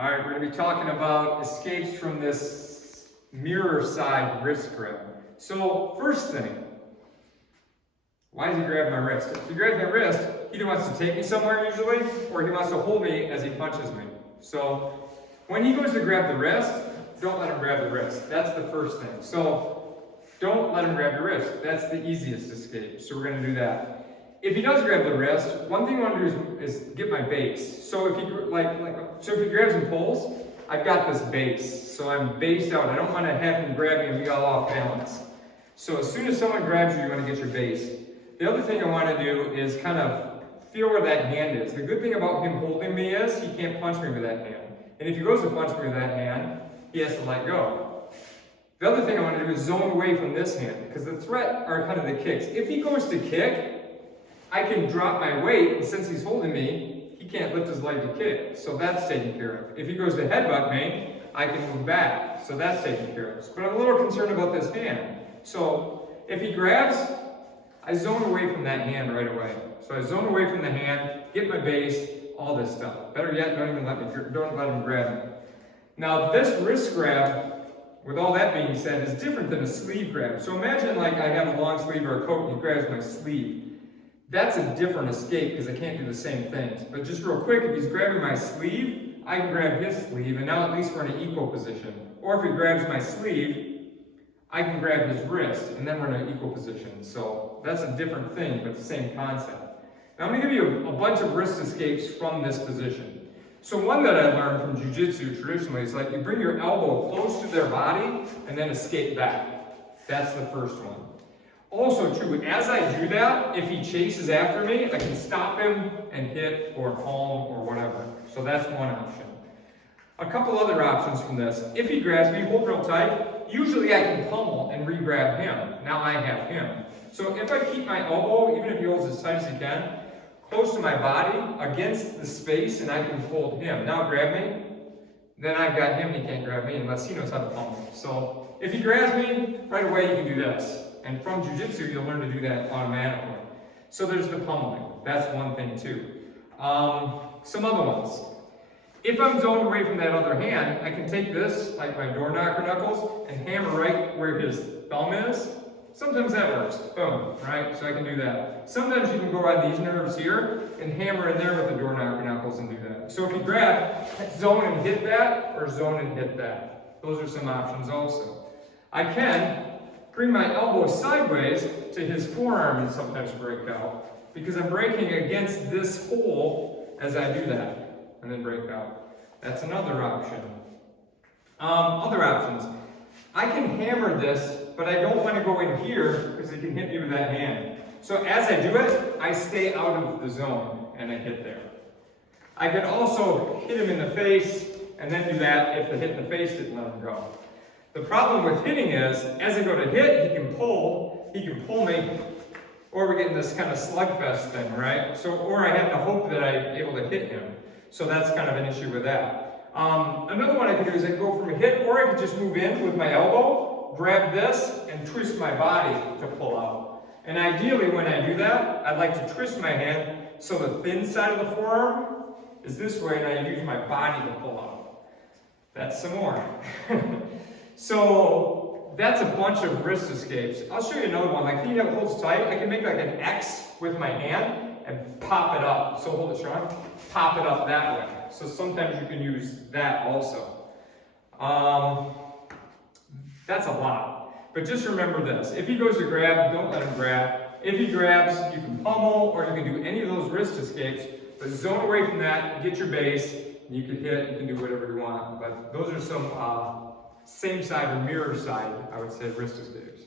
All right, we're going to be talking about escapes from this mirror side wrist grab. So first thing, why does he grab my wrist? If he grabs my wrist, he either wants to take me somewhere usually, or he wants to hold me as he punches me. So when he goes to grab the wrist, don't let him grab the wrist. That's the first thing. So don't let him grab your wrist. That's the easiest escape. So we're going to do that. If he does grab the wrist, one thing I want to do is get my base. So if he if he grabs and pulls, I've got this base. So I'm based out. I don't want to have him grab me and be all off balance. So as soon as someone grabs you, you want to get your base. The other thing I want to do is kind of feel where that hand is. The good thing about him holding me is he can't punch me with that hand. And if he goes to punch me with that hand, he has to let go. The other thing I want to do is zone away from this hand, because the threat are kind of the kicks. If he goes to kick, I can drop my weight, and since he's holding me, he can't lift his leg to kick. So that's taken care of. If he goes to headbutt me, I can move back. So that's taken care of. But I'm a little concerned about this hand. So if he grabs, I zone away from that hand right away. So I zone away from the hand, get my base, all this stuff. Better yet, don't let him grab me. Now this wrist grab, with all that being said, is different than a sleeve grab. So imagine like I have a long sleeve or a coat and he grabs my sleeve. That's a different escape because I can't do the same things. But just real quick, if he's grabbing my sleeve, I can grab his sleeve, and now at least we're in an equal position. Or if he grabs my sleeve, I can grab his wrist, and then we're in an equal position. So that's a different thing, but the same concept. Now I'm going to give you a bunch of wrist escapes from this position. So one that I learned from jiu-jitsu traditionally is like you bring your elbow close to their body and then escape back. That's the first one. Also too, as I do that, if he chases after me, I can stop him and hit or palm or whatever. So that's one option. A couple other options from this. If he grabs me, hold real tight, usually I can pummel and re-grab him. Now I have him. So if I keep my elbow, even if he holds as tight as he can, close to my body, against the space, and I can hold him. Now grab me, then I've got him, and he can't grab me unless he knows how to pummel. So if he grabs me, right away you can do this. And from jiu-jitsu, you'll learn to do that automatically. So there's the pummeling. That's one thing too. Some other ones. If I'm zoned away from that other hand, I can take this, like my door knocker knuckles, and hammer right where his thumb is. Sometimes that works. Boom, right? So I can do that. Sometimes you can go on these nerves here and hammer in there with the door knocker knuckles and do that. So if you grab, zone and hit that, or zone and hit that. Those are some options also. I can bring my elbow sideways to his forearm and sometimes break out, because I'm breaking against this hole as I do that, and then break out. That's another option. Other options. I can hammer this, but I don't want to go in here because it can hit me with that hand. So as I do it, I stay out of the zone and I hit there. I could also hit him in the face and then do that if the hit in the face didn't let him go. The problem with hitting is, as I go to hit, he can pull me, or we're getting this kind of slugfest thing, right? So, or I have to hope that I'm able to hit him. So that's kind of an issue with that. Another one I can do is I can go from a hit, or I can just move in with my elbow, grab this, and twist my body to pull out. And ideally, when I do that, I'd like to twist my hand so the thin side of the forearm is this way, and I use my body to pull out. That's some more. So that's a bunch of wrist escapes. I'll show you another one. Like if he holds tight, I can make like an X with my hand and pop it up. So hold it strong, pop it up that way. So sometimes you can use that also. That's a lot. But just remember this. If he goes to grab, don't let him grab. If he grabs, you can pummel or you can do any of those wrist escapes. But zone away from that, get your base, and you can hit, you can do whatever you want. But those are some same side or mirror side, I would say, wrist escapes.